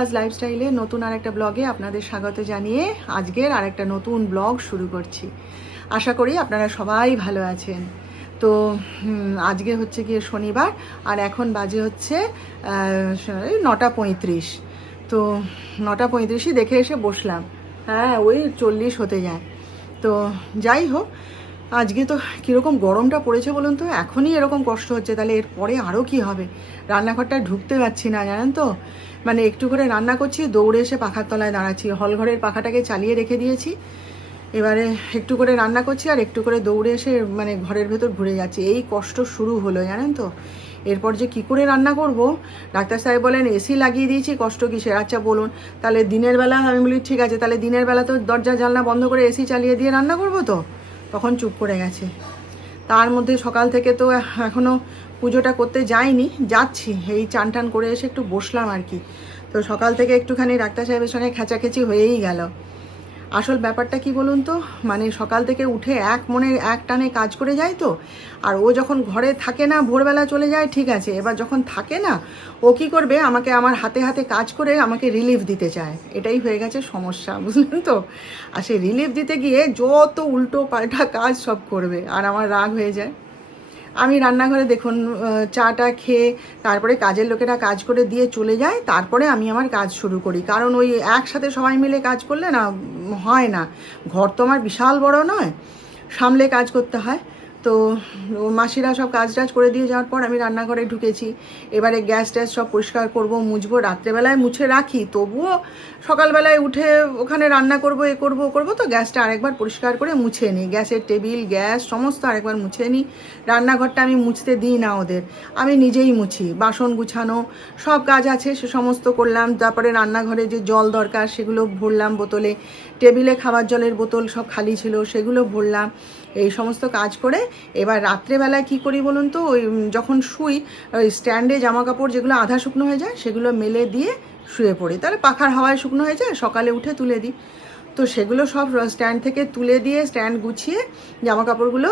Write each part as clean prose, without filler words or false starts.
দীপাজ লাইফস্টাইলে নতুন আরেকটা ব্লগে আপনাদের স্বাগত জানিয়ে আজকের আরেকটা নতুন ব্লগ শুরু করছি। আশা করি আপনারা সবাই ভালো আছেন। তো আজকে হচ্ছে গিয়ে শনিবার, আর এখন বাজে হচ্ছে 9:35। তো 9:35ই দেখে এসে বসলাম। হ্যাঁ, ওই 40 হতে যায়। তো যাই হোক, আজকে তো কীরকম গরমটা পড়েছে বলুন তো, এখনই এরকম কষ্ট হচ্ছে, তাহলে এরপরে আরও কি হবে। রান্নাঘরটায় ঢুকতে পারছি না, জানেন তো। মানে একটু করে রান্না করছি, দৌড়ে এসে পাখার তলায় দাঁড়াচ্ছি। হলঘরের পাখাটাকে চালিয়ে রেখে দিয়েছি, এবারে একটু করে রান্না করছি আর একটু করে দৌড়ে এসে মানে ঘরের ভেতর ঘুরে যাচ্ছি। এই কষ্ট শুরু হলো, জানেন তো। এরপর যে কি করে রান্না করব, ডাক্তার সাহেব বলেন এসি লাগিয়ে দিয়েছি, কষ্ট কিসের। আচ্ছা বলুন, তাহলে দিনের বেলা, আমি বলি ঠিক আছে, তাহলে দিনের বেলা তো দরজা জানলা বন্ধ করে এসি চালিয়ে দিয়ে রান্না করব। তো তখন চুপ করে গেছে। তার মধ্যে সকাল থেকে তো এখনও পুজোটা করতে যাইনি, যাচ্ছি। এই চান টান করে এসে একটু বসলাম আর কি। তো সকাল থেকে একটুখানি ডাক্তার সাহেবের সঙ্গে খেঁচাখেচি হয়েই গেল। আসল ব্যাপারটা কি বলুন তো, মানে সকাল থেকে উঠে এক মনে এক টানে কাজ করে যায় তো। আর ও যখন ঘরে থাকে না, ভোরবেলা চলে যায় ঠিক আছে, এবার যখন থাকে না, ও কি করবে, আমাকে আমার হাতে হাতে কাজ করে আমাকে রিলিফ দিতে চায়। এটাই হয়ে গেছে সমস্যা, বুঝলেন তো। আর সেই রিলিফ দিতে গিয়ে যত উল্টো পাল্টা কাজ সব করবে, আর আমার রাগ হয়ে যায়। আমি রান্নাঘরে দেখুন চাটা খেয়ে তারপরে কাজের লোকেরা কাজ করে দিয়ে চলে যায়, তারপরে আমি আমার কাজ শুরু করি। কারণ ওই একসাথে সবাই মিলে কাজ করলে না হয় না। ঘর তো আমার বিশাল বড় নয়, সামলে কাজ করতে হয়। তো মাসিরা সব কাজ টাজ করে দিয়ে যাওয়ার পর আমি রান্নাঘরে ঢুকেছি। এবারে গ্যাস ট্যাস সব পরিষ্কার করবো, মুছবো। রাত্রেবেলায় মুছে রাখি, তবুও সকালবেলায় উঠে ওখানে রান্না করবো, এ করবো ও করবো, তো গ্যাসটা আরেকবার পরিষ্কার করে মুছে নিই। গ্যাসের টেবিল, গ্যাস সমস্ত আরেকবার মুছে নিই। রান্নাঘরটা আমি মুছতে দিই না ওদের, আমি নিজেই মুছি। বাসন গুছানো সব কাজ আছে, সে সমস্ত করলাম। তারপরে রান্নাঘরে যে জল দরকার সেগুলো ভরলাম বোতলে। টেবিলে খাবার জলের বোতল সব খালি ছিল, সেগুলো ভরলাম। এই সমস্ত কাজ করে এবার রাত্রেবেলায় কি করি বলুন তো, ওই যখন শুই, ওই স্ট্যান্ডে জামা কাপড় যেগুলো আধা শুকনো হয়ে যায় সেগুলো মেলে দিয়ে শুয়ে পড়ি, তাহলে পাখার হাওয়ায় শুকনো হয়ে যায়, সকালে উঠে তুলে দিই। তো সেগুলো সব স্ট্যান্ড থেকে তুলে দিয়ে স্ট্যান্ড গুছিয়ে জামা কাপড়গুলো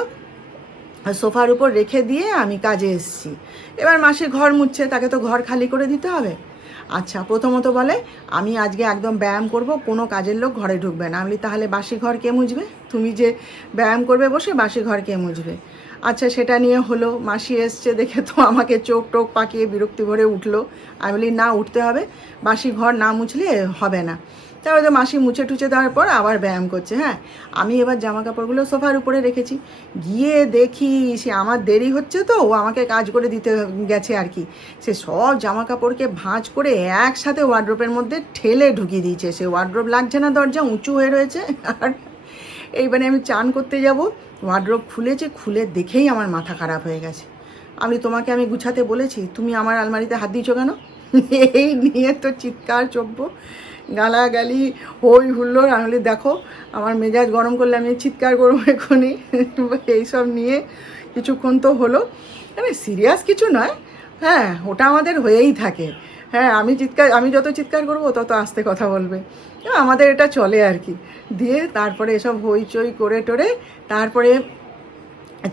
সোফার উপর রেখে দিয়ে আমি কাজে এসেছি। এবার মাসি ঘর মুছছে, তাকে তো ঘর খালি করে দিতে হবে। আচ্ছা, প্রথমত বলে আমি আজকে একদম ব্যায়াম করব, কোনো কাজের লোক ঘরে ঢুকবে না। আমি তাহলে বাসি ঘর কে মুছবে? তুমি যে ব্যায়াম করবে বসে, বাসি ঘর কে মুছবে? আচ্ছা, সেটা নিয়ে হলো। মাসি এসছে দেখে তো আমাকে চোখ টোক পাকিয়ে বিরক্তি ভরে উঠলো। আমি বলি না, উঠতে হবে, বাসি ঘর না মুছলে হবে না। তারপরে তো মাসি মুছে টুছে দেওয়ার পর আবার ব্যায়াম করছে। হ্যাঁ, আমি এবার জামা কাপড়গুলো সোফার উপরে রেখেছি। গিয়ে দেখি সে আমার দেরি হচ্ছে, তো ও আমাকে কাজ করে দিতে গেছে আর কি। সে সব জামা কাপড়কে ভাঁজ করে একসাথে ওয়ার্ড্রোপের মধ্যে ঠেলে ঢুকিয়ে দিয়েছে। সে ওয়ার্ড্রোপ লাগছে না, দরজা উঁচু হয়ে রয়েছে। আর এইবারে আমি চান করতে যাব, ওয়ার্ড্রোপ খুলেছে, খুলে দেখেই আমার মাথা খারাপ হয়ে গেছে। তোমাকে আমি গুছাতে বলেছি, তুমি আমার আলমারিতে হাত দিয়েছো কেন? এই নিয়ে তো চিৎকার চব্য, গালাগালি, হই হুল্লোড়। আমি দেখো, আমার মেজাজ গরম করলে আমি চিৎকার করবো এখনই। এইসব নিয়ে কিছুক্ষণ তো হলো, মানে সিরিয়াস কিছু নয়। হ্যাঁ, ওটা আমাদের হয়েই থাকে। হ্যাঁ, আমি যত চিৎকার করবো তত আস্তে কথা বলবে, আমাদের এটা চলে আর কি। দিয়ে তারপরে এসব হইচই করে টোরে তারপরে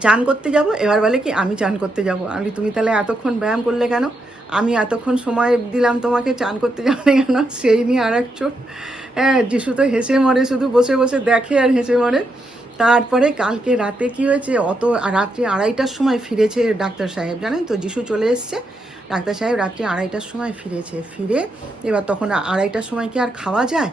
চান করতে যাব। এবার বলে কি, আমি চান করতে যাব। তুমি তাহলে এতক্ষণ ব্যায়াম করলে কেন? আমি এতক্ষণ সময় দিলাম তোমাকে, চান করতে যাবে কেন? সেই নিয়ে আর এক চোট। হ্যাঁ, যিশু তো হেসে মরে, শুধু বসে বসে দেখে আর হেসে মরে। তারপরে কালকে রাতে কি হয়েছে, রাত্রি 2:30টার সময় ফিরেছে ডাক্তার সাহেব, জানেন তো। যিশু চলে এসছে, ডাক্তার সাহেব রাত্রি 2:30টার সময় ফিরে এবার তখন 2:30টার সময় কি আর খাওয়া যায়?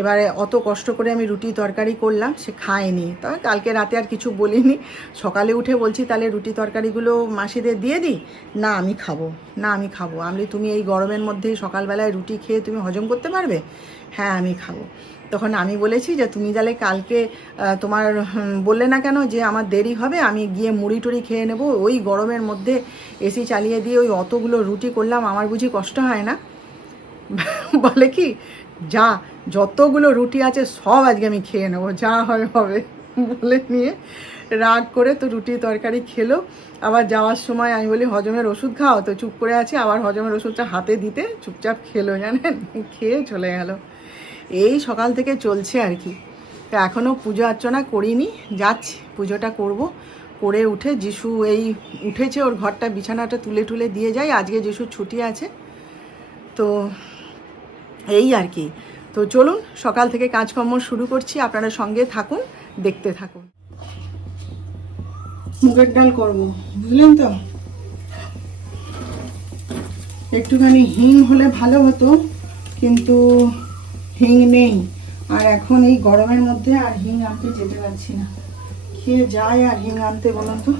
এবারে অত কষ্ট করে আমি রুটি তরকারি করলাম, সে খায়নি। তবে কালকে রাতে আর কিছু বলিনি। সকালে উঠে বলছি তাহলে রুটি তরকারিগুলো মাসিদের দিয়ে দিই। না আমি খাবো, না আমি খাবো। তুমি এই গরমের মধ্যে সকালবেলায় রুটি খেয়ে তুমি হজম করতে পারবে? হ্যাঁ আমি খাবো। তখন আমি বলেছি যে তুমি তাহলে কালকে তোমার বললে না কেন যে আমার দেরি হবে, আমি গিয়ে মুড়ি টুড়ি খেয়ে নেব। ওই গরমের মধ্যে এসি চালিয়ে দিয়ে ওই অতগুলো রুটি করলাম, আমার বুঝি কষ্ট হয় না? বলে কি, যা যতগুলো রুটি আছে সব আজকে আমি খেয়ে নেবো, যা হবে হবে বলে নিয়ে রাগ করে তো রুটি তরকারি খেলো। আবার যাওয়ার সময় আমি বলি হজমের ওষুধ খাও, তো চুপ করে আছে। আবার হজমের ওষুধটা হাতে দিতে চুপচাপ খেলো, জানেন, খেয়ে চলে গেল। এই সকাল থেকে চলছে আর কি। তো এখনও পুজো অর্চনা করিনি, যাচ্ছি পুজোটা করব। করে উঠে যিশু এই উঠেছে, ওর ঘরটা বিছানাটা তুলে দিয়ে যাই। আজকে যিশুর ছুটি আছে, তো এই আর কি। তো চলুন সকাল থেকে কাজকর্ম শুরু করছি, আপনারা সঙ্গে থাকুন, দেখতে থাকুন। মুগের ডাল করব, বুঝলেন তো। একটুখানি হিং হলে ভালো হতো, কিন্তু হিং নেই। আর এখন এই গরমের মধ্যে আর হিং আনতে যেতে পারছি না। খেয়ে যায় আর হিং আনতে, বলুন তো।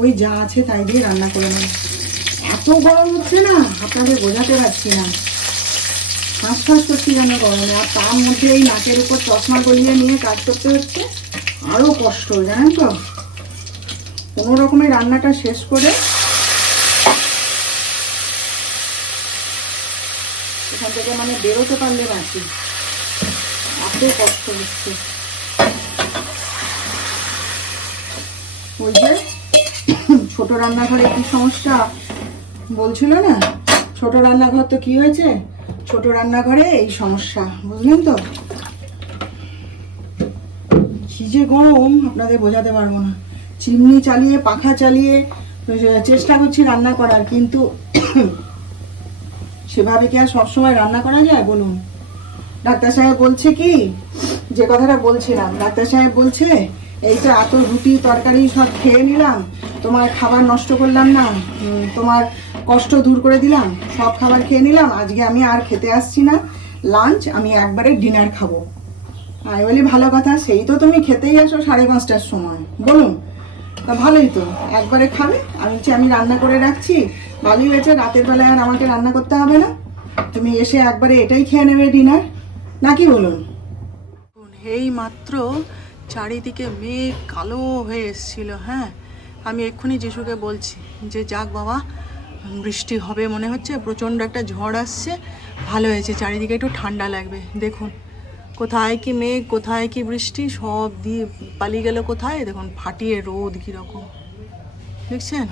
ওই যা আছে তাই দিয়ে রান্না করে নেব। এত গরম হচ্ছে না, আপনাদের বোঝাতে পারছি না। হাঁসফাঁস করছি যেন গরমে, আর তার মধ্যে এই নাকের উপর চশমা গলিয়ে নিয়ে কাজ করতে হচ্ছে, আরও কষ্ট, জানেন তো। কোনো রকমের রান্নাটা শেষ করে এখান থেকে মানে বেরোতে পারলে বাঁচি, এত কষ্ট হচ্ছে। ওই যে ছোট রান্নাঘরে কি সমস্যা বলছিল না, ছোট রান্নাঘর তো কি হয়েছে, ছোট রান্নাঘরে এই সমস্যা, বুঝলেন তো। কি যে গরম আপনাদের বোঝাতে পারবো না। চিমনি চালিয়ে পাখা চালিয়ে চেষ্টা করছি রান্না করার, কিন্তু সেভাবে কি আর সবসময় রান্না করা যায় বলুন। ডাক্তার সাহেব বলছে কি, যে কথাটা বলছিলাম, ডাক্তার সাহেব বলছে এইটা এত রুটি তরকারি সব খেয়ে নিলাম, তোমার খাবার নষ্ট করলাম না, তোমার কষ্ট দূর করে দিলাম, সব খাবার খেয়ে নিলাম, আজকে আমি আর খেতে আসছি না লাঞ্চ, আমি একবারে ডিনার খাবো। আমি বলি ভালো কথা, সেই তো তুমি খেতেই আসো 5:30টার সময়, বলুন। তা ভালোই তো, একবারে খাবে। আমি বলছি আমি রান্না করে রাখছি, ভালোই হয়েছে, রাতের বেলায় আর আমাকে রান্না করতে হবে না, তুমি এসে একবারে এটাই খেয়ে নেবে ডিনার, নাকি বলুন। এই মাত্র চারিদিকে মেঘ কালো হয়ে এসেছিল। হ্যাঁ, আমি এক্ষুনি যিশুকে বলছি যে যাক বাবা, বৃষ্টি হবে মনে হচ্ছে, প্রচণ্ড একটা ঝড় আসছে, ভালো হয়েছে, চারিদিকে একটু ঠান্ডা লাগবে। দেখুন কোথায় কি মেঘ, কোথায় কি বৃষ্টি, সব দিয়ে পালিয়ে গেল কোথায়। দেখুন ফাটিয়ে রোদ কীরকম, দেখছেন।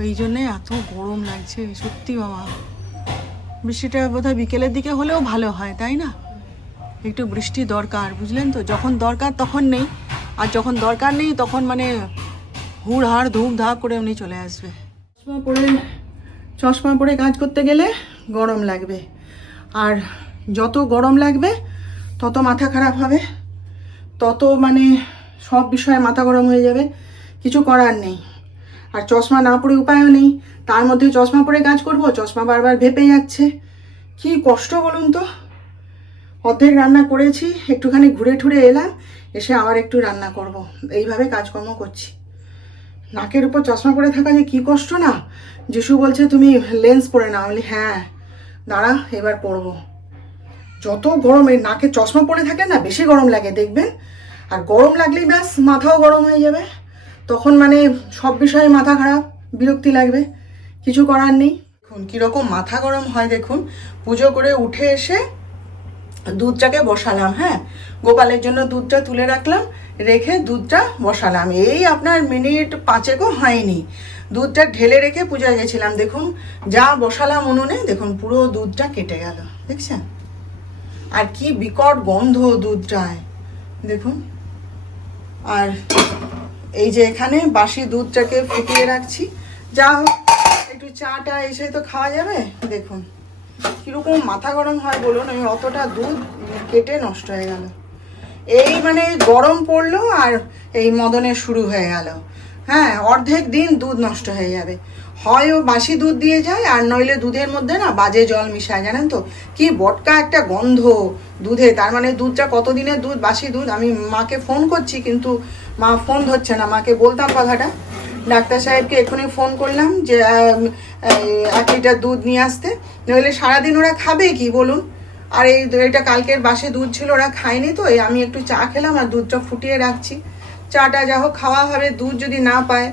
ওই জন্যে এত গরম লাগছে সত্যি বাবা। বৃষ্টিটা বোধহয় বিকেলের দিকে হলেও ভালো হয়, তাই না। একটু বৃষ্টি দরকার, বুঝলেন তো। যখন দরকার তখন নেই, আর যখন দরকার নেই তখন মানে হুড়হাড় ধুপধাপ করে এমনি চলে আসবে। চশমা পরে কাজ করতে গেলে গরম লাগবে, আর যত গরম লাগবে তত মাথা খারাপ হবে, তত মানে সব বিষয়ে মাথা গরম হয়ে যাবে, কিছু করার নেই। আর চশমা না পরে উপায়ও নেই, তার মধ্যে চশমা পরে কাজ করব, চশমা বারবার ভেপে যাচ্ছে, কি কষ্ট বলুন তো। অর্ধেক রান্না করেছি, একটুখানি ঘুরে ঠুরে এলাম, এসে আবার একটু রান্না করব, এইভাবে কাজকর্ম করছি। নাকের উপর চশমা পরে থাকা যে কী কষ্ট না। যিশু বলছে তুমি লেন্স পরে নাও, বলি হ্যাঁ দাঁড়া এবার পরবো। যত গরমে নাকে চশমা পরে থাকে না, বেশি গরম লাগে দেখবেন। আর গরম লাগলেই ব্যাস মাথাও গরম হয়ে যাবে, তখন মানে সব বিষয়ে মাথা খারাপ, বিরক্তি লাগবে, কিছু করার নেই। দেখুন কীরকম মাথা গরম হয়, দেখুন। পুজো করে উঠে এসে দুধটাকে বসালাম, হ্যাঁ, গোপালের জন্য দুধটা তুলে রাখলাম, রেখে দুধটা বসালাম। এই আপনার মিনিট 5-একও হয়নি, দুধটা ঢেলে রেখে পূজায় গেছিলাম। দেখুন যা বসালাম উনুনে, দেখুন পুরো দুধটা কেটে গেল, দেখছেন। আর কি বিকট গন্ধ দুধটায়, দেখুন। আর এই যে এখানে বাসি দুধটাকে ফুটিয়ে রাখছি, যা হোক একটু চাটা এসে তো খাওয়া যাবে। দেখুন কীরকম মাথা গরম হয় বলুন, ওই অতটা দুধ কেটে নষ্ট হয়ে গেল। এই মানে গরম পড়লো আর এই মদনের শুরু হয়ে গেল। হ্যাঁ, অর্ধেক দিন দুধ নষ্ট হয়ে যাবে। হয় ও বাসি দুধ দিয়ে যায়, আর নইলে দুধের মধ্যে না বাজে জল মিশায়, জানেন তো। কি বটকা একটা গন্ধ দুধে, তার মানে দুধটা কতদিনের দুধ, বাসি দুধ। আমি মাকে ফোন করছি, কিন্তু মা ফোন ধরছে না। মাকে বলতাম কথাটা, ডাক্তার সাহেবকে এক্ষুনি ফোন করলাম যে 1 লিটার দুধ নিয়ে আসতে, নইলে সারাদিন ওরা খাবে কি বলুন। আর এটা কালকের বাসি দুধ ছিল, ওরা খায়নি, তো আমি একটু চা খেলাম আর দুধটা ফুটিয়ে রাখছি। চাটা যা হোক খাওয়া হবে, দুধ যদি না পায়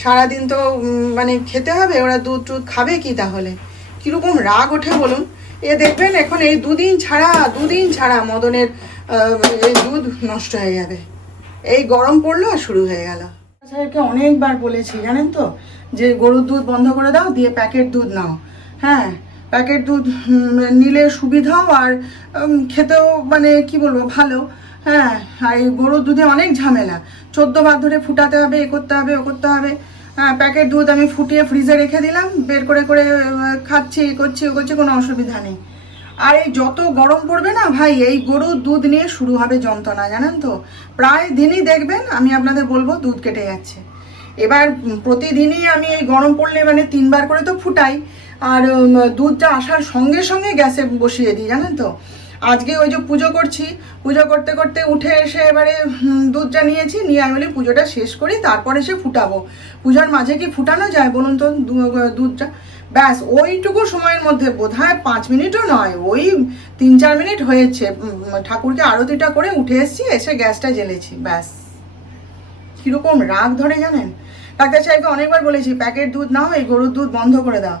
সারাদিন তো মানে খেতে হবে, ওরা দুধ টুধ খাবে কি তাহলে। কীরকম রাগ ওঠে বলুন। এ দেখবেন এখন এই দুদিন ছাড়া মদনের এই দুধ নষ্ট হয়ে যাবে। এই গরম পড়লো আর শুরু হয়ে গেল। সাহেবকে অনেকবার বলেছি জানেন তো, যে গরুর দুধ বন্ধ করে দাও, দিয়ে প্যাকেট দুধ নাও। হ্যাঁ, প্যাকেট দুধ নিলে সুবিধাও, আর খেতেও মানে কি বলবো ভালো। হ্যাঁ, আর এই গরুর দুধে অনেক ঝামেলা, 14 বার ধরে ফুটাতে হবে, এ করতে হবে ও করতে হবে। হ্যাঁ, প্যাকেট দুধ আমি ফুটিয়ে ফ্রিজে রেখে দিলাম, বের করে করে খাচ্ছি, এ করছি ও করছি, কোনো অসুবিধা নেই। আর এই যত গরম পড়বে না ভাই, এই গরুর দুধ নিয়ে শুরু হবে যন্ত্রণা, জানেন তো। প্রায় দিনই দেখবেন আমি আপনাদের বলবো দুধ কেটে যাচ্ছে। এবার প্রতিদিনই আমি এই গরম পড়লে মানে 3বার করে তো ফুটাই, আর দুধটা আসার সঙ্গে সঙ্গে গ্যাসে বসিয়ে দিই, জানেন তো। আজকে ওই যে পুজো করছি, পুজো করতে করতে উঠে এসে এবারে দুধটা নিয়েছি, নিয়ে আমি বলি পুজোটা শেষ করি তারপরে এসে ফুটাবো। পূজার মাঝে কি ফুটানো যায় বলুন তো দুধটা? ব্যাস ওইটুকু সময়ের মধ্যে বোধহয় 5 মিনিটও নয়, ওই 3-4 মিনিট হয়েছে, ঠাকুরকে আরতিটা করে উঠে এসেছি, এসে গ্যাসটা জ্বেলেছি, ব্যাস। কিরকম রাগ ধরে জানেন। ডাক্তার সাহেবকে অনেকবার বলেছি প্যাকেট দুধ নাও, এই গরুর দুধ বন্ধ করে দাও,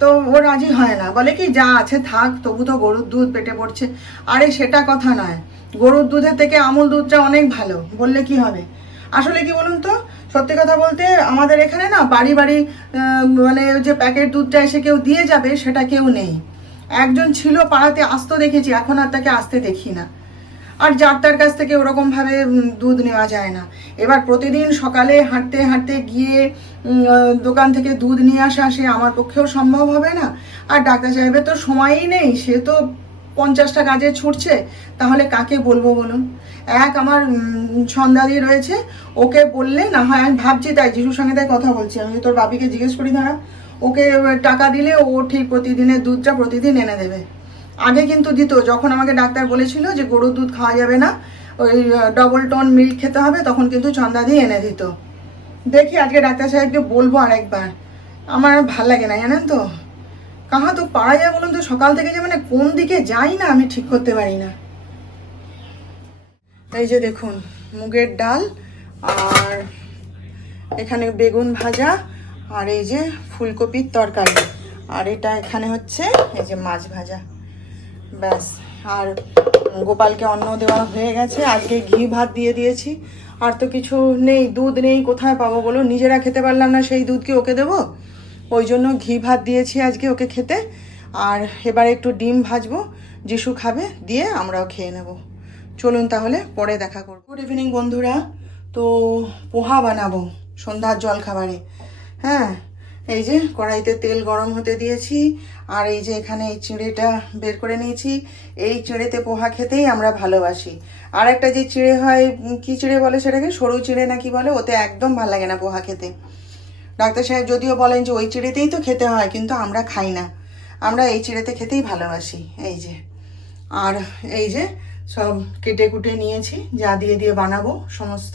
তো ও রাজি হয় না, বলে কি যা আছে থাক, তবু তো গরুর দুধ পেটে পড়ছে। আরে সেটা কথা নয়, গরুর দুধের থেকে আমুল দুধটা অনেক ভালো, বললে কি হবে। আসলে কি বলুন তো, সত্যি কথা বলতে আমাদের এখানে না বাড়ি বাড়ি মানে যে প্যাকেট দুধটা এসে কেউ দিয়ে যাবে সেটা কেউ নেই। একজন ছিল পাড়াতে, আসতো দেখেছি, এখন আর তাকে আসতে দেখি না। আর যার তার কাছ থেকে ওরকমভাবে দুধ নেওয়া যায় না। এবার প্রতিদিন সকালে হাঁটতে হাঁটতে গিয়ে দোকান থেকে দুধ নিয়ে আসা, সে আমার পক্ষেও সম্ভব হবে না। আর ডাক্তার সাহেবের তো সময়ই নেই, সে তো 50টা কাজে ছুটছে, তাহলে কাকে বলবো বলুন। আমার সন্ধ্যাদি রয়েছে, ওকে বললে না হয়, আমি ভাবছি তাই যিশুর সঙ্গে তাই কথা বলছি, আমি তোর বাপিকে জিজ্ঞেস করি দাঁড়া, ওকে টাকা দিলে ও ঠিক প্রতিদিনের দুধটা প্রতিদিন এনে দেবে। আগে কিন্তু দিত, যখন আমাকে ডাক্তার বলেছিল যে গরুর দুধ খাওয়া যাবে না, ওই ডবল টোন মিল্ক খেতে হবে, তখন কিন্তু চন্দাদি এনে দিত। দেখি আজকে ডাক্তার সাহেবকে বলবো আরেকবার। আমার ভাল লাগে না জানেন তো, কাহা তো পারা যায় বলুন তো, সকাল থেকে যে মানে কোন দিকে যাই না আমি ঠিক করতে পারি না। এই যে দেখুন মুগের ডাল, আর এখানে বেগুন ভাজা, আর এই যে ফুলকপির তরকারি, আর এটা এখানে হচ্ছে এই যে মাছ ভাজা, ব্যাস। আর গোপালকে অন্ন দেওয়া হয়ে গেছে, আজকে ঘি ভাত দিয়ে দিয়েছি। আর তো কিছু নেই, দুধ নেই, কোথায় পাবো বলো, নিজেরা খেতে পারলাম না, সেই দুধ কি ওকে দেবো? ওই জন্য ঘি ভাত দিয়েছি আজকে ওকে খেতে। আর এবার একটু ডিম ভাজবো, যিশু খাবে, দিয়ে আমরাও খেয়ে নেব। চলুন তাহলে পরে দেখা করবো। গুড ইভিনিং বন্ধুরা। তো পোহা বানাবো সন্ধ্যার জল খাবারে। হ্যাঁ, এই যে কড়াইতে তেল গরম হতে দিয়েছি, আর এই যে এখানে এই চিঁড়েটা বের করে নিয়েছি। এই চিঁড়েতে পোহা খেতেই আমরা ভালোবাসি। আর একটা যে চিঁড়ে হয়, কি চিঁড়ে বলে সেটাকে, সরু চিঁড়ে নাকি বলে, ওতে একদম ভালো লাগে না পোহা খেতে। ডাক্তার সাহেব যদিও বলেন যে ওই চিঁড়েতেই তো খেতে হয়, কিন্তু আমরা খাই না, আমরা এই চিঁড়েতে খেতেই ভালোবাসি। এই যে, আর এই যে সব কেটে কুটে নিয়েছি, যা দিয়ে দিয়ে বানাবো সমস্ত।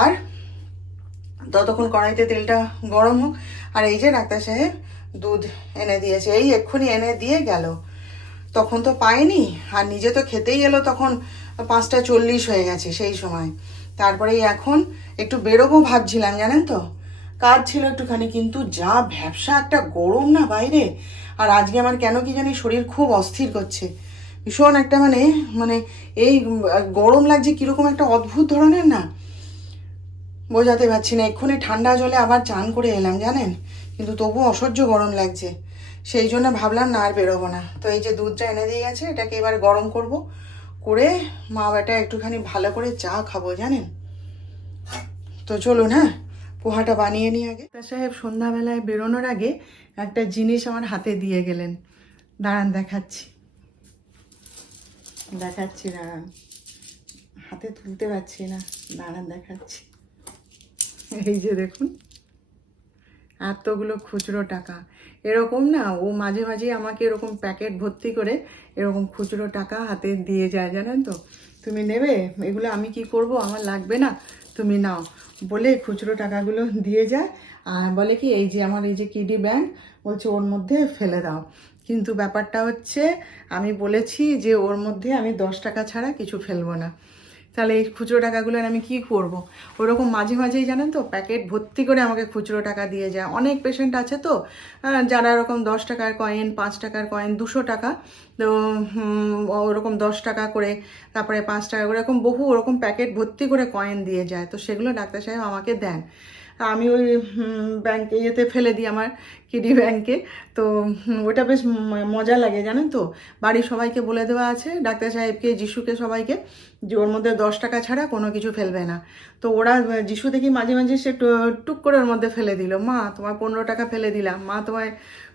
আর ততক্ষণ কড়াইতে তেলটা গরম হোক। আর এই যে ডাক্তার সাহেব দুধ এনে দিয়েছে, এই এক্ষুনি এনে দিয়ে গেল, তখন তো পাইনি। আর নিজে তো খেতেই এলো তখন 5টা 40 হয়ে গেছে সেই সময়। তারপরে এখন একটু বেরোবো ভাবছিলাম, জানেন তো, কাজ ছিল একটুখানি, কিন্তু যা ভ্যাপসা একটা গরম না বাইরে। আর আজকে আমার কেন কি জানি শরীর খুব অস্থির করছে, ভীষণ একটা মানে মানে এই গরম লাগছে কীরকম একটা অদ্ভুত ধরনের, না বোঝাতে পারছি না। এক্ষুনি ঠান্ডা জলে আবার চান করে এলাম জানেন, কিন্তু তবুও অসহ্য গরম লাগছে। সেই জন্য ভাবলাম না আর বেরোবো না। তো এই যে দুধটা এনে দিয়ে গেছে, এটাকে এবার গরম করব, করে মা বেটা একটুখানি ভালো করে চা খাবো জানেন। তো চলুন, হ্যাঁ পোহাটা বানিয়ে নিই আগে। ডাক্তার সাহেব সন্ধ্যাবেলায় বেরোনোর আগে একটা জিনিস আমার হাতে দিয়ে গেলেন, দাঁড়ান দেখাচ্ছি দেখাচ্ছি, দাঁড়ান, হাতে তুলতে পারছি না, দাঁড়ান দেখাচ্ছি। এই যে দেখুন, এতগুলো খুচরো টাকা। এরকম না, ও মাঝে মাঝে আমাকে এরকম প্যাকেট ভর্তি করে এরকম খুচরো টাকা হাতে দিয়ে যায়, জানেন তো। তুমি নেবে এগুলো, আমি কি করব, আমার লাগবে না, তুমি নাও বলে খুচরো টাকাগুলো দিয়ে যায়। আর বলে কি, এই যে আমার এই যে কিডি ব্যাংক, বলছে ওর মধ্যে ফেলে দাও। কিন্তু ব্যাপারটা হচ্ছে, আমি বলেছি যে ওর মধ্যে আমি 10 টাকা ছাড়া কিছু ফেলবো না। তাহলে এই খুচরো টাকাগুলোর আমি কি করব? ওরকম মাঝে মাঝেই জানেন তো প্যাকেট ভর্তি করে আমাকে খুচরো টাকা দিয়ে যায়। অনেক পেশেন্ট আছে তো, যারা এরকম 10 টাকার কয়েন, 5 টাকার কয়েন, 200 টাকা, তো ওরকম 10 টাকা করে, তারপরে 5 টাকা করে, এরকম বহু ওরকম প্যাকেট ভর্তি করে কয়েন দিয়ে যায়। তো সেগুলো ডাক্তার সাহেব আমাকে দেন। আমি ওই ব্যাংকে ইয়েতে ফেলে দিই, আমার কিডি ব্যাংকে। তো ওটা বেশ মজা লাগে জানেন তো। বাড়ির সবাইকে বলে দেওয়া আছে, ডাক্তার সাহেবকে, যিশুকে, সবাইকে, যে ওর মধ্যে 10 টাকা ছাড়া কোনো কিছু ফেলবে না। তো ওরা, যিশু দেখি মাঝে মাঝে সে টুক করে ওর মধ্যে ফেলে দিল, মা তোমার 15 টাকা ফেলে দিলাম, মা তোমার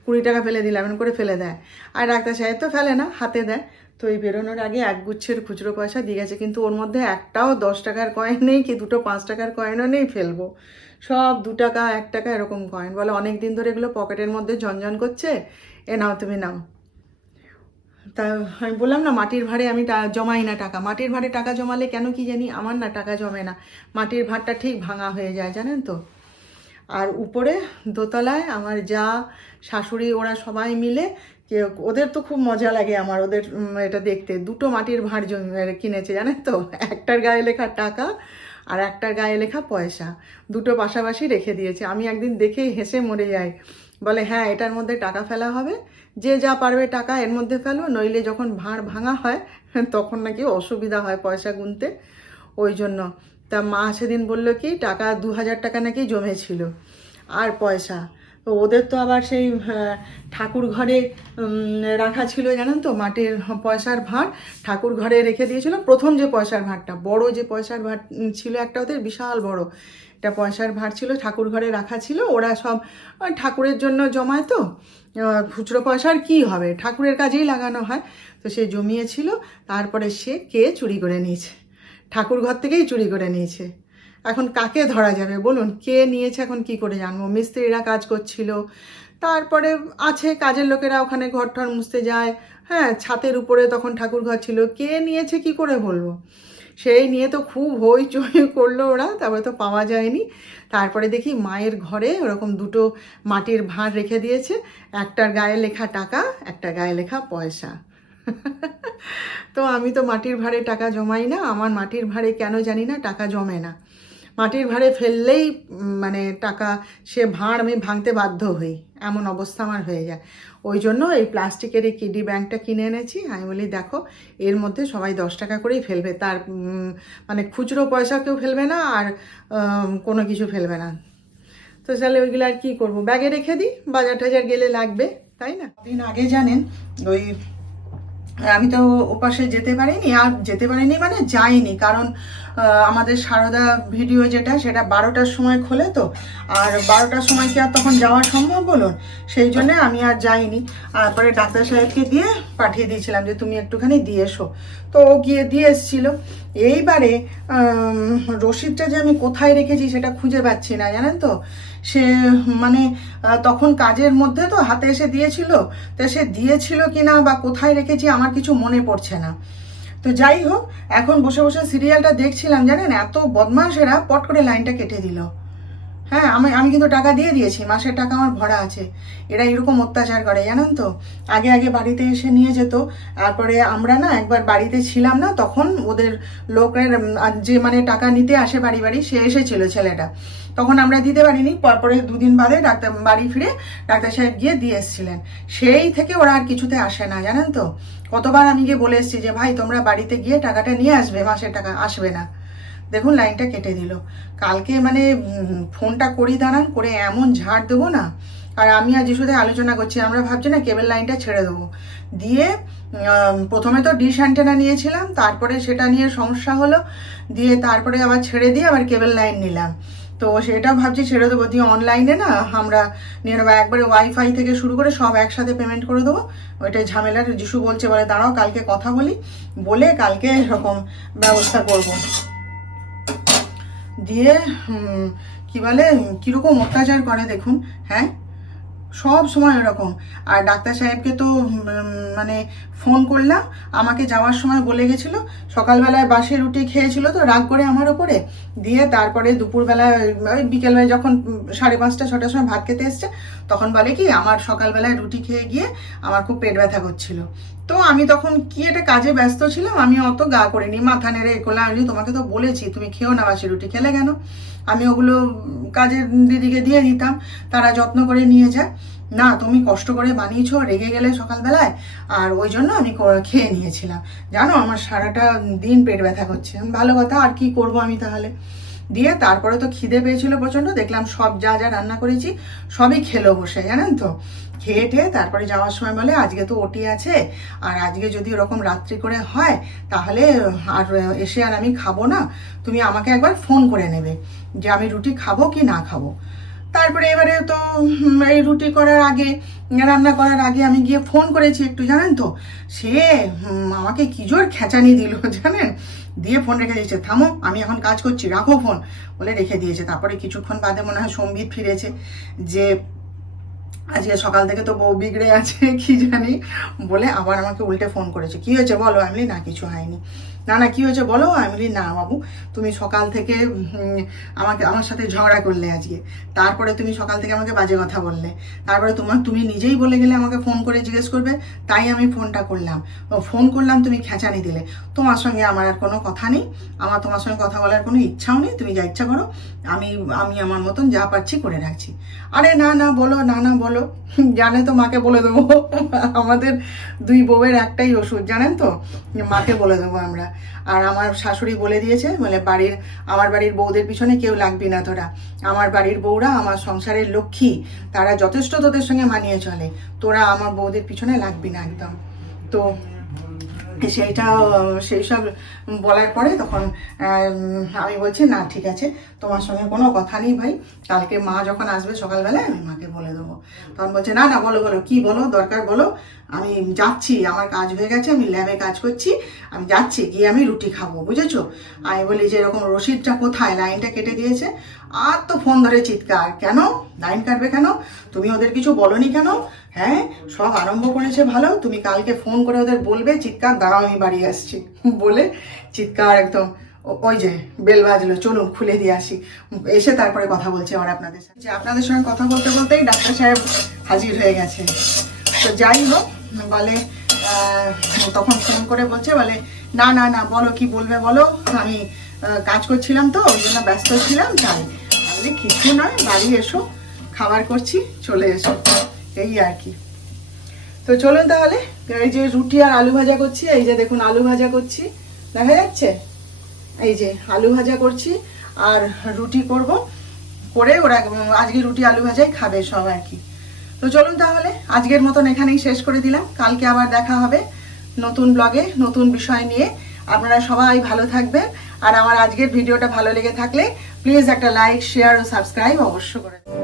20 টাকা ফেলে দিলাম, এমন করে ফেলে দেয়। আর ডাক্তার সাহেব তো ফেলে না, হাতে দেয়। তো এই বেরোনোর আগে এক গুচ্ছের খুচরো পয়সা দিয়ে গেছে, কিন্তু ওর মধ্যে একটাও 10 টাকার কয়েন নেই, কি দুটো 5 টাকার কয়েনও নেই, ফেলবো। সব 2 টাকা, 1 টাকা এরকম কয়েন। বলে অনেক দিন ধরে এগুলো পকেটের মধ্যে ঝনঝন করছে, এ নাও তুমি নাও। তা আমি বললাম না, মাটির ভাঁড়ে আমি জমাই না টাকা। মাটির ভাঁড়ে টাকা জমালে কেন কি জানি আমার না টাকা জমে না, মাটির ভাঁড়টা ঠিক ভাঙা হয়ে যায় জানেন তো। আর উপরে দোতলায় আমার যা, শাশুড়ি, ওরা সবাই মিলে, ওদের তো খুব মজা লাগে আমার ওদের এটা দেখতে। দুটো মাটির ভাঁড় কিনেছে জানেন তো, একটার গায়ে লেখা টাকা আর একটার গায়ে লেখা পয়সা, দুটো পাশাপাশি রেখে দিয়েছে। আমি একদিন দেখে হেসে মরে যাই। বলে হ্যাঁ, এটার মধ্যে টাকা ফেলা হবে, যে যা পারবে টাকা এর মধ্যে ফেলো, নইলে যখন ভাঁড় ভাঙা হয় তখন নাকি অসুবিধা হয় পয়সা গুনতে, ওই জন্য। তা মা সেদিন বললো কি, টাকা 2000 টাকা নাকি জমেছিল আর পয়সা। তো ওদের তো আবার সেই ঠাকুর ঘরে রাখা ছিল জানেন তো, মাটির পয়সার ভাঁড় ঠাকুর ঘরে রেখে দিয়েছিল। প্রথম যে পয়সার ভাঁড়টা, বড় যে পয়সার ভাঁড় ছিল একটা, ওদের বিশাল বড় একটা পয়সার ভাঁড় ছিল, ঠাকুর ঘরে রাখা ছিল। ওরা সব ঠাকুরের জন্য জমায় তো, খুচরো পয়সার কি হবে, ঠাকুরের কাজেই লাগানো হয়। তো সে জমিয়েছিল, তারপরে সে কে চুরি করে নিয়েছে, ঠাকুর ঘর থেকেই চুরি করে নিয়েছে। এখন কাকে ধরা যাবে বলুন, কে নিয়েছে এখন কি করে জানবো। মিস্ত্রিরা কাজ করছিল, তারপরে আছে কাজের লোকেরা ওখানে ঘর ঠর মুছতে যায়, হ্যাঁ, ছাতের উপরে তখন ঠাকুর ঘর ছিল, কে নিয়েছে কি করে বলবো। সেই নিয়ে তো খুব হইচই করলো ওরা, তারপরে তো পাওয়া যায়নি। তারপরে দেখি মায়ের ঘরে ওরকম দুটো মাটির ভাঁড় রেখে দিয়েছে, একটার গায়ে লেখা টাকা, একটা গায়ে লেখা পয়সা। তো আমি তো মাটির ভাঁড়ে টাকা জমাই না, আমার মাটির ভাঁড়ে কেন জানি না টাকা জমে না। মাটির ভাঁড়ে ফেললেই মানে টাকা, সে ভাঁড় আমি ভাঙতে বাধ্য হই, এমন অবস্থা আমার হয়ে যায়। ওই জন্য এই প্লাস্টিকের এই কিডি ব্যাংকটা কিনে এনেছি। আমি বলি দেখো, এর মধ্যে সবাই 10 টাকা করেই ফেলবে, তার মানে খুচরো পয়সা কেউ ফেলবে না, আর কোনো কিছু ফেলবে না। তো তাহলে ওইগুলো আর কী করবো, ব্যাগে রেখে দিই, বাজার টাজার গেলে লাগবে, তাই না। দিন আগে জানেন, ওই আমি তো ওপাশে যেতে পারিনি, আর যেতে পারিনি মানে যাইনি, কারণ আমাদের সারদা ভিডিও যেটা, সেটা 12টার সময় খোলে তো, আর 12টার সময় কি আর তখন যাওয়া সম্ভব বলুন, সেই জন্য আমি আর যাইনি। তারপরে ডাক্তার সাহেবকে দিয়ে পাঠিয়ে দিয়েছিলাম যে তুমি একটুখানি দিয়ে এসো, তো ও গিয়ে দিয়ে এসেছিলো। এইবারে রসিদটা যে আমি কোথায় রেখেছি সেটা খুঁজে পাচ্ছি না জানেন তো। সে মানে তখন কাজের মধ্যে তো হাতে এসে দিয়েছিল, তো সে দিয়েছিল কিনা বা কোথায় রেখেছি আমার কিছু মনে পড়ছে না। তো যাই হোক, এখন বসে বসে সিরিয়ালটা দেখছিলাম জানেন, এত বদমাশেরা পট করে লাইনটা কেটে দিল। হ্যাঁ, আমি কিন্তু টাকা দিয়ে দিয়েছি, মাসের টাকা আমার ভরা আছে। এরা এরকম অত্যাচার করে জানেন তো। আগে আগে বাড়িতে এসে নিয়ে যেত, তারপরে আমরা না একবার বাড়িতে ছিলাম না, তখন ওদের লোকের যে মানে টাকা নিতে আসে বাড়ি বাড়ি, সে এসেছিল ছেলেটা, তখন আমরা দিতে পারিনি। তারপরে 2 দিন বাদে ডাক্তার বাড়ি ফিরে ডাক্তার সাহেব গিয়ে দিয়ে এসেছিলেন। সেই থেকে ওরা আর কিছুতে আসে না জানেন তো। কতবার আমি গিয়ে বলে এসেছি যে ভাই তোমরা বাড়িতে গিয়ে টাকাটা নিয়ে আসবে, মাসের টাকা আসবে না। দেখুন লাইনটা কেটে দিল। কালকে মানে ফোনটা করি দাঁড়ান, করে এমন ঝাড় দেবো না। আর আমি আর যিশুতে আলোচনা করছি, আমরা ভাবছি না কেবল লাইনটা ছেড়ে দেবো। দিয়ে প্রথমে তো ডিশ অ্যান্টেনা নিয়েছিলাম, তারপরে সেটা নিয়ে সমস্যা হলো, দিয়ে তারপরে আবার ছেড়ে দিয়ে আবার কেবল লাইন নিলাম। তো সেটা ভাবছি ছেড়ে দেবো, দিয়ে অনলাইনে না আমরা নিয়ে নেবো একবারে, ওয়াইফাই থেকে শুরু করে সব একসাথে পেমেন্ট করে দেবো। ওইটাই ঝামেলার। যিশু বলছে, বলে দাঁড়াও কালকে কথা বলি, বলে কালকে এরকম ব্যবস্থা করব। দিয়ে কি বলে, কীরকম অত্যাচার করে দেখুন। হ্যাঁ, সব সময় এরকম। আর ডাক্তার সাহেবকে তো মানে ফোন করলাম, আমাকে যাওয়ার সময় বলে গেছিলো, সকালবেলায় বাসি রুটি খেয়েছিল তো রাগ করে আমার ওপরে, দিয়ে তারপরে দুপুরবেলায় ওই বিকেলবেলায় যখন 5:30-6টার সময় ভাত খেতে এসছে, তখন বলে কি আমার সকালবেলায় রুটি খেয়ে গিয়ে আমার খুব পেট ব্যথা করছিল। তো আমি তখন কি একটা কাজে ব্যস্ত ছিলাম, আমি অত গা করিনি, মাথা নেড়ে এ করলাম। আমি তোমাকে তো বলেছি তুমি খেও না বাসি রুটি, খেলে কেন? আমি ওগুলো কাজের দিদিকে দিয়ে দিতাম, তারা যত্ন করে নিয়ে যায়। না, তুমি কষ্ট করে বানিয়েছো, রেগে গেলে সকালবেলায়, আর ওই জন্য আমি খেয়ে নিয়েছিলাম। জানো আমার সারাটা দিন পেট ব্যথা করছে। ভালো কথা, আর কি করব আমি তাহলে। দিয়ে তারপরে তো খিদে পেয়েছিল প্রচণ্ড, দেখলাম সব যা যা রান্না করেছি সবই খেলো বসে, জানেন তো। খেয়ে টেয়ে তারপরে যাওয়ার সময় বলে আজকে তো ওটি আছে, আর আজকে যদি ওরকম রাত্রি করে হয় তাহলে আর এসে আর আমি খাবো না, তুমি আমাকে একবার ফোন করে নেবে যে আমি রুটি খাবো কি না খাবো। তারপরে এবারে তো এই রুটি করার আগে, রান্না করার আগে আমি গিয়ে ফোন করেছি একটু, জানেন তো। সে আমাকে কি জোর খেঁচানি দিল জানেন, দিয়ে ফোন রেখে দিয়েছে, থামো আমি এখন কাজ করছি, রাখো ফোন বলে রেখে দিয়েছে। তারপরে কিছুক্ষণ বাদে মনে হয় সম্বিত ফিরেছে, যে আজকে সকাল থেকে তো বউ বিগড়ে আছে কি জানি বলে আবার আমাকে উল্টে ফোন করেছে, কি হয়েছে বলো। আমি বলি না কিছু হয়নি। না না কি হয়েছে বলো। আমি বলি না বাবু, তুমি সকাল থেকে আমার সাথে ঝগড়া করলে আজকে, তারপরে তুমি সকাল থেকে আমাকে বাজে কথা বললে, তারপরে তুমি নিজেই বলে গেলে আমাকে ফোন করে জিজ্ঞেস করবে, তাই আমি ফোনটা করলাম। ফোন করলাম, তুমি খেঁচানি দিলে। তোমার সঙ্গে আমার আর কোনো কথা নেই, আমার তোমার সঙ্গে কথা বলার কোনো ইচ্ছাও নেই, তুমি যা ইচ্ছা করো, আমি আমার মতন যা পারছি করে রাখছি। আরে না না বলো, না না বলো, জানে তো মাকে বলে দেবো। আমাদের দুই বউয়ের একটাই ওষুধ, জানেন তো, মাকে বলে দেবো আমরা। আর আমার শাশুড়ি বলে দিয়েছে, বলে আমার বাড়ির বউদের পিছনে কেউ লাগবি না তোরা, আমার বাড়ির বউরা আমার সংসারের লক্ষ্মী, তারা যথেষ্ট তোদের সঙ্গে মানিয়ে চলে, তোরা আমার বউদের পিছনে লাগবি না একদম। তো সেই সব বলার পরে তখন আমি বলছি না ঠিক আছে, তোমার সঙ্গে কোনো কথা নেই ভাই, কালকে মা যখন আসবে সকালবেলায় আমি মাকে বলে দেবো। তখন বলছে না না বলো বলো, কি বলো দরকার বলো, আমি যাচ্ছি, আমার কাজ হয়ে গেছে, আমি ল্যাবে কাজ করছি, আমি যাচ্ছি, গিয়ে আমি রুটি খাবো, বুঝেছো। আমি বলি যে এরকম রসিদটা কোথায়, লাইনটা কেটে দিয়েছে। আর তো ফোন ধরে চিৎকার, কেন লাইন কাটবে কেন, তুমি ওদের কিছু বলনি কেন, হ্যাঁ সব আরম্ভ করেছে ভালো, তুমি কালকে ফোন করে ওদের বলবে, চিৎকার, দাঁড়াও আমি বাড়ি আসছি বলে চিৎকার একদম। ওই যে বেল বাজলো, চলুন খুলে দিয়ে আসি, এসে তারপরে কথা বলছি আবার আপনাদের সাথে। যে আপনাদের সঙ্গে কথা বলতে বলতেই ডাক্তার সাহেব হাজির হয়ে গেছে। তো যাই হোক বলে, তখন ফোন করে বলছে, বলে না না না বলো কি বলবে বলো, আমি কাজ করছিলাম তো ওই জন্য ব্যস্ত ছিলাম তাই। আমি কিছু নয়, বাড়ি এসো, খাবার করছি, চলে এসো, এই আর কি। তো চলুন তাহলে, এই যে রুটি আর আলু ভাজা করছি, এই যে দেখুন আলু ভাজা করছি, দেখা যাচ্ছে, এই যে আলু ভাজা করছি আর রুটি করব, করে ওরা আজকে রুটি আলু ভাজাই খাবে সব আর কি। তো চলুন তাহলে আজকের মতন এখানেই শেষ করে দিলাম, কালকে আবার দেখা হবে নতুন ব্লগে নতুন বিষয় নিয়ে। আপনারা সবাই ভালো থাকবেন, আর আমার আজকের ভিডিওটা ভালো লেগে থাকলে প্লিজ একটা লাইক, শেয়ার ও সাবস্ক্রাইব অবশ্য করে দেবেন।